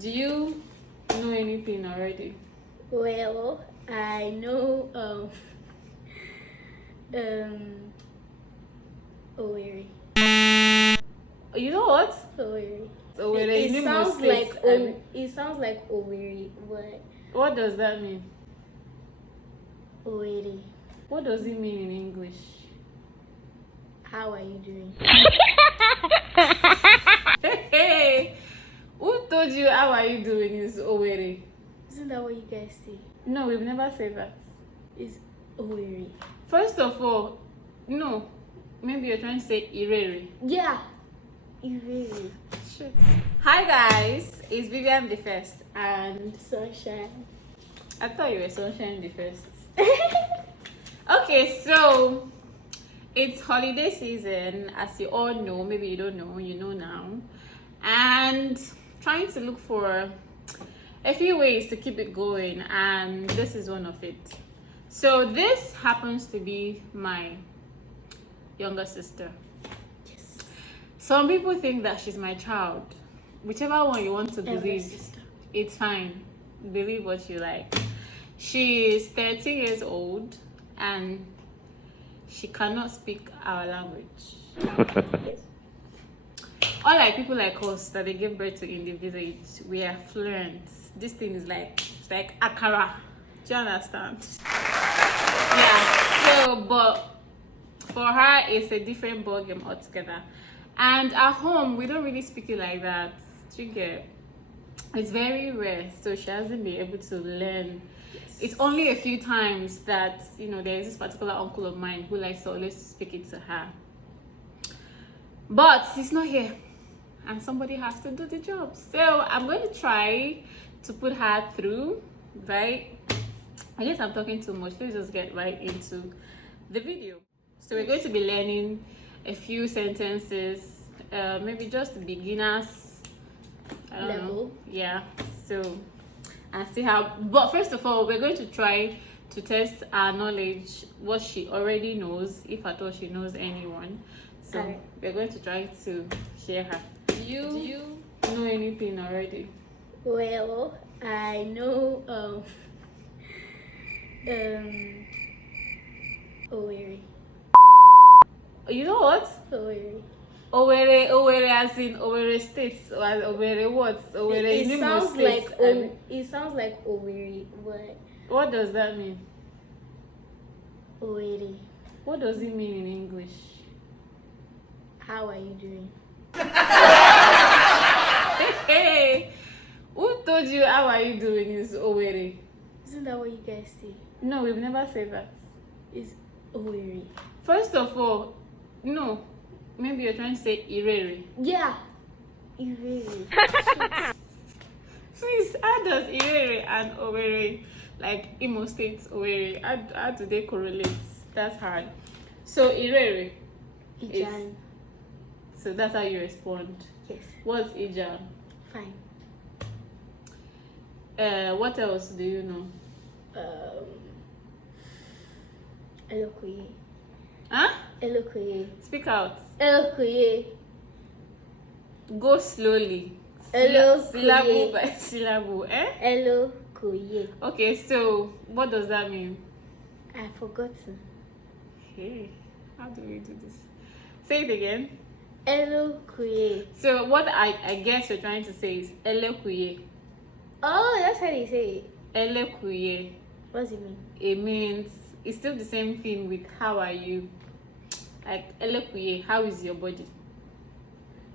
Do you know anything already? Well, I know Owerri. You know what? Owerri. Owerri in It Imo sounds State. like it sounds like Owerri, but What does that mean? Owerri. What does it mean in English? How are you doing? Hey, who told you how are you doing is Owerri? Isn't that what you guys say? No, we've never said that. It's Owerri. First of all, no. Maybe you're trying to say Irere. Yeah, Owerri. Shit. Hi guys, it's Vivian the First, and Sunshine. I thought you were Sunshine the First. Okay, so it's holiday season, as you all know. Maybe you don't know, you know now. And trying to look for a few ways to keep it going, and this is one of it. So this happens to be my younger sister. Yes. Some people think that she's my child. Whichever one you want to Elder believe, sister. it's fine. Believe what you like. She is 30 years old and she cannot speak our language. Yes. Unlike people like us that they give birth to in the village, we are fluent. This thing is like, it's like akara. Do you understand? Yeah. So, but for her, it's a different ballgame altogether. And at home, we don't really speak it like that. Do you get? It's very rare, so she hasn't been able to learn. It's only a few times that, you know, there is this particular uncle of mine who likes to always speak it to her. But he's not here, and somebody has to do the job. So I'm going to try to put her through, right? I guess I'm talking too much. Let's just get right into the video. So we're going to be learning a few sentences, maybe just beginners I don't Level. know. Yeah. So and see how. But first of all, we're going to try to test our knowledge, what she already knows, if at all she knows anyone. So Alright. we're going to try to hear her. Do you know anything already? Well, I know Owerri. You know what? Owerri. Owerri as in Owerri State, or Owerri what? Owerri in It Imo sounds State. like it sounds like Owerri, but What does that mean? Owerri. What does it mean in English? How are you doing? Hey, who told you how are you doing is Owerri? Isn't that what you guys say? No, we've never said that. It's Owerri. First of all, no. Maybe you're trying to say Irere. Yeah, Owerri. Please, how does Irere and Owerri, like Imo State Owerri, how do they correlate? That's hard. So Irere. Ijan. So that's how you respond. Yes. What's Ijan? Fine. What else do you know? Eloquye. Huh? Eloquye. Speak out. Eloquye. Go slowly. Eloquye. Syllable by syllable. Eloquye. Okay, so what does that mean? I've forgotten. Hey, how do we do this? Say it again. Eloquye. So what I guess you're trying to say is Elekuye. Oh, that's how they say it. Elekuye. What does it mean? It means it's still the same thing with how are you. Like Elekuye, how is your body?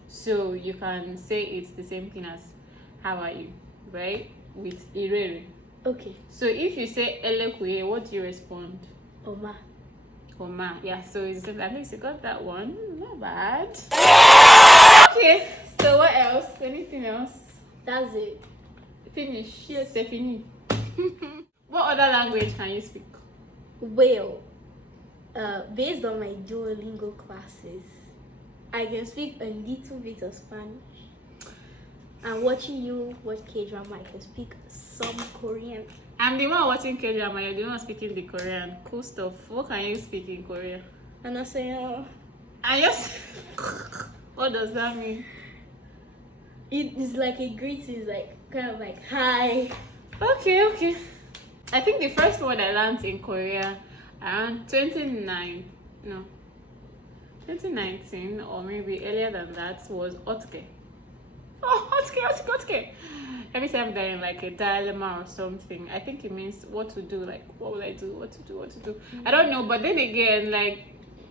So you can say it's the same thing as how are you, right? With Irere. Okay. So if you say Elekuye, what do you respond? Oma. Oma. Yeah, so it's, at least you got that one. Not bad. Okay, so what else? Anything else? That's it. Finish. Yes, c'est fini. What other language can you speak? Well, based on my Duolingo classes, I can speak a little bit of Spanish. And watching you watch K-drama, I can speak some Korean. I'm the one watching K-drama, you're the one speaking the Korean. Cool stuff. What can you speak in Korean? And I say, I just... What does that mean? It is like a greeting, like kind of like hi. Okay. I think the first word I learned in Korea around 2019 or maybe earlier than that was otke. Oh, otke. Every time they're in like a dilemma or something, I think it means what to do, like what will I do, what to do. I don't know, but then again, like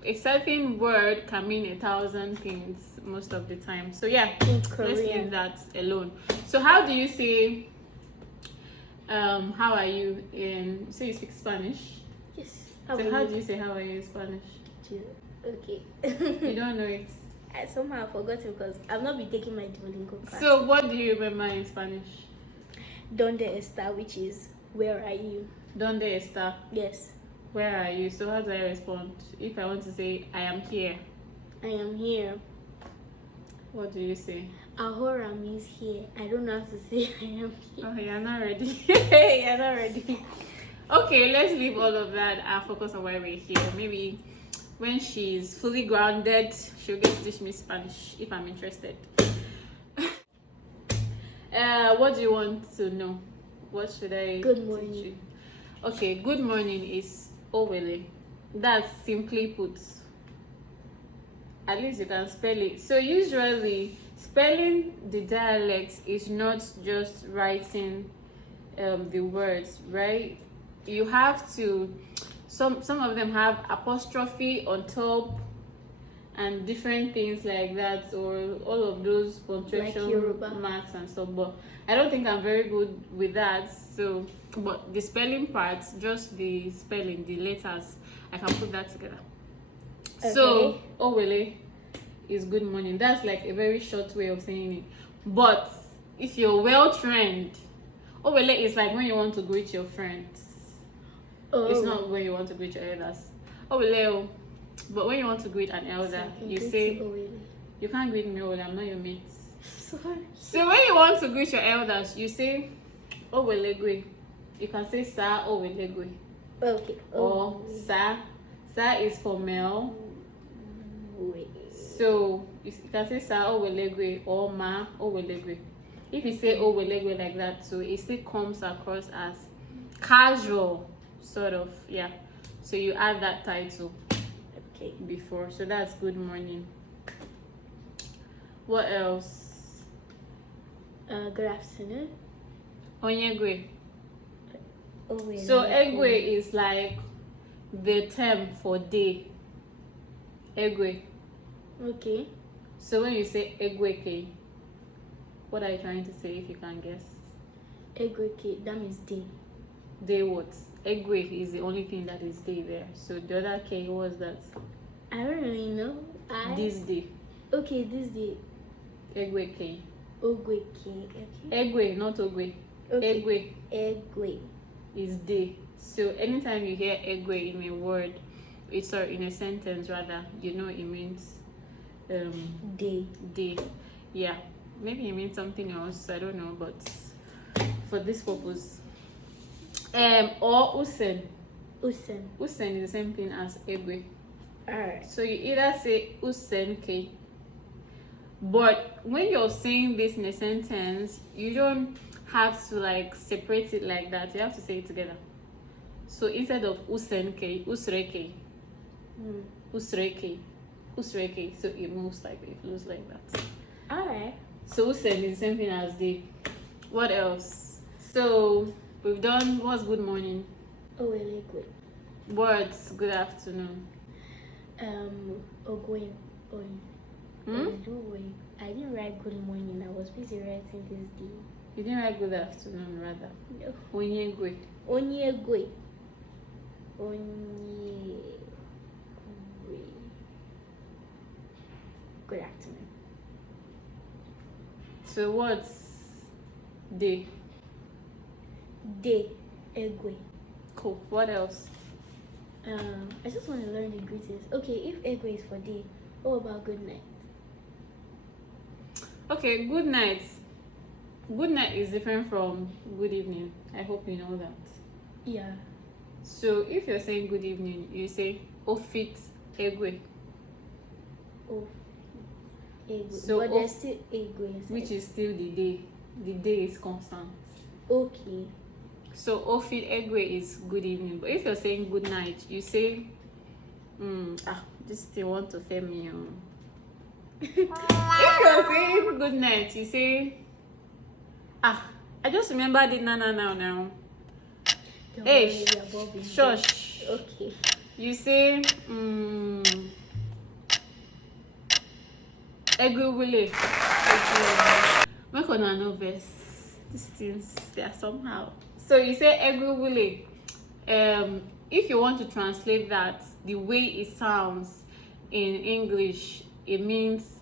a certain word can mean 1,000 things most of the time. So yeah, In let's Korean. leave that alone. So how do you say how are you in, say you speak Spanish? Yes. So how do you say how are you in Spanish? Okay. You don't know it. I somehow forgot it because I've not been taking my Duolingo class. So what do you remember in Spanish? Donde está, which is where are you? Donde está? Yes. Where are you? So how do I respond? If I want to say I am here, I am here. what do you say? Ahora means here. I don't know how to say I am here. Oh, you're not ready. You're not ready. Okay, let's leave all of that and focus on why we're here. Maybe when she's fully grounded, she'll get to teach me Spanish if I'm interested. What do you want to know? What should I Good teach morning. you? Okay, good morning is owele. That's simply put. At least you can spell it. So usually spelling the dialects is not just writing the words, right? You have to, some of them have apostrophe on top and different things like that, or all of those punctuation Like Yoruba. marks and stuff, but I don't think I'm very good with that. So but the spelling part, just the spelling, the letters, I can put that together. So Okay. owele is good morning. That's like a very short way of saying it, but if you're well trained, owele is like when you want to greet your friends. Oh. It's not when you want to greet your elders. Owele. But when you want to greet an elder, you say, you can't greet me, Owele, I'm not your mate. Sorry. So when you want to greet your elders, you say Owelegwe. You can say Sa Owelegwe. Okay. Or Sa. Sa is for male. Wait. So you can say Sa Owelegwe or Ma Owelegwe. If you say Owelegwe like that, so it still comes across as casual, sort of, yeah. So you add that title Okay. before. So that's good morning. What else? Good afternoon. Onyegwe. Oh wait. So egwe is like the term for day. Egwe. Okay. So when you say egweke, what are you trying to say, if you can guess? Egweke, that means day. Day what? Egwe is the only thing that is day there. So the other K, what was that? I don't really know. This day. Okay, this day. Egweke. Ogweke. Okay. Egwe, not ogwe. Okay. Egwe Egwe. is day. So anytime you hear egwe in a word, it's or in a sentence rather, you know it means Day. day. Yeah, maybe it means something else, I don't know, but for this purpose. Or usen. Usen. Usen is the same thing as egwe. Alright. So you either say usenke, but when you're saying this in a sentence, you don't have to like separate it like that. You have to say it together. So instead of usenke, usreke, usreke, usreke. So it moves like it flows like that. Alright. So usen is the same thing as day. What else? So we've done what's good morning. Owelegwe. Words good afternoon. Ogwen. On. I didn't write good morning. I was busy writing this day. You didn't write good afternoon rather. No. Onyegwe. Onyegwe. Onyegwe. Good afternoon. So what's day? Day. Egwe. Cool. What else? I just want to learn the greetings. Okay, if Egwe is for day, what about good night? Okay, good night. Good night is different from good evening. I hope you know that. Yeah. So if you're saying good evening, you say ofit egwe. Oh. Egwe. So But there's still egwe inside. which is still the day. The day is constant. Okay. So ofid egwe is good evening. But if you're saying good night, you say, this thing want to fail me. If you're saying good night, you say, I just remembered it now. Don't Hey, worry, we are bobbing. shush. Okay. You say, egwewule. Make on no verse. These things, they are somehow. So you say egwewule. If you want to translate that the way it sounds in English, it means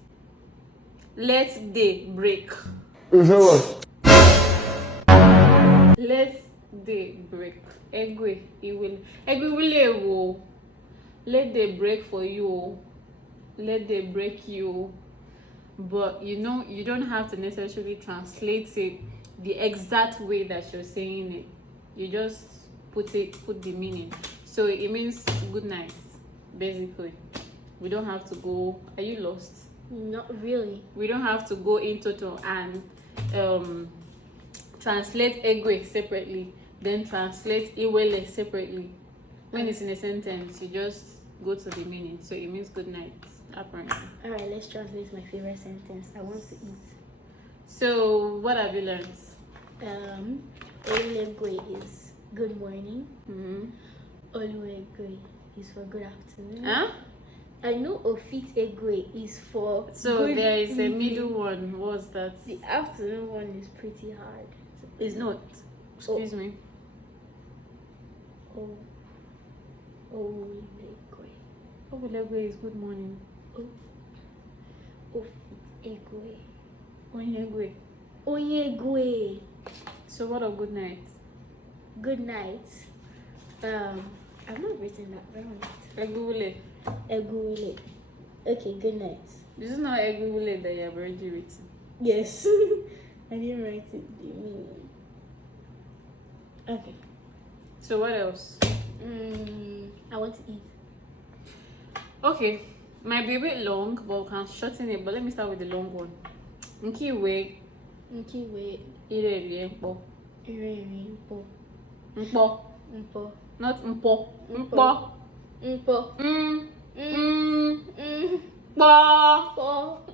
let day break. Let day break. Egwe, it will. Egwewule wo. Let day break for you. Let day break you. But you know, you don't have to necessarily translate it the exact way that you're saying it. You just put the meaning. So it means good night, basically. We don't have to go. Are you lost? Not really. We don't have to go into total and translate egwe separately, then translate iwele separately. When it's in a sentence, you just go to the meaning. So it means good night, apparently. Alright, let's translate my favorite sentence. I want to eat. So what have you learned? Olegwe is good morning. Mm-hmm. Oluegwe is for good afternoon. Huh? I know Ofit Egwe is for So good there is a evening. middle one. What's that? The afternoon one is pretty hard. It's not. Excuse me. Olegwe. Obulegwe is good morning. Ofit Egwe. Onyegwe. Oyegwe. So what of good night? Good night. I've not written that down. Egwule. Egwele. Okay, good night. This is not Egwule that you have already written. Yes. I didn't write it. The meaning. Okay. So what else? I want to eat. Okay, might be a bit long, but we can shorten it. But let me start with the long one. Nkiwe. Nkiwe. Ire mpo. Iri mpo. Mpo. Mpo. Not mpo. Mpo. Mpo. Mpo. Mpo. Mpo.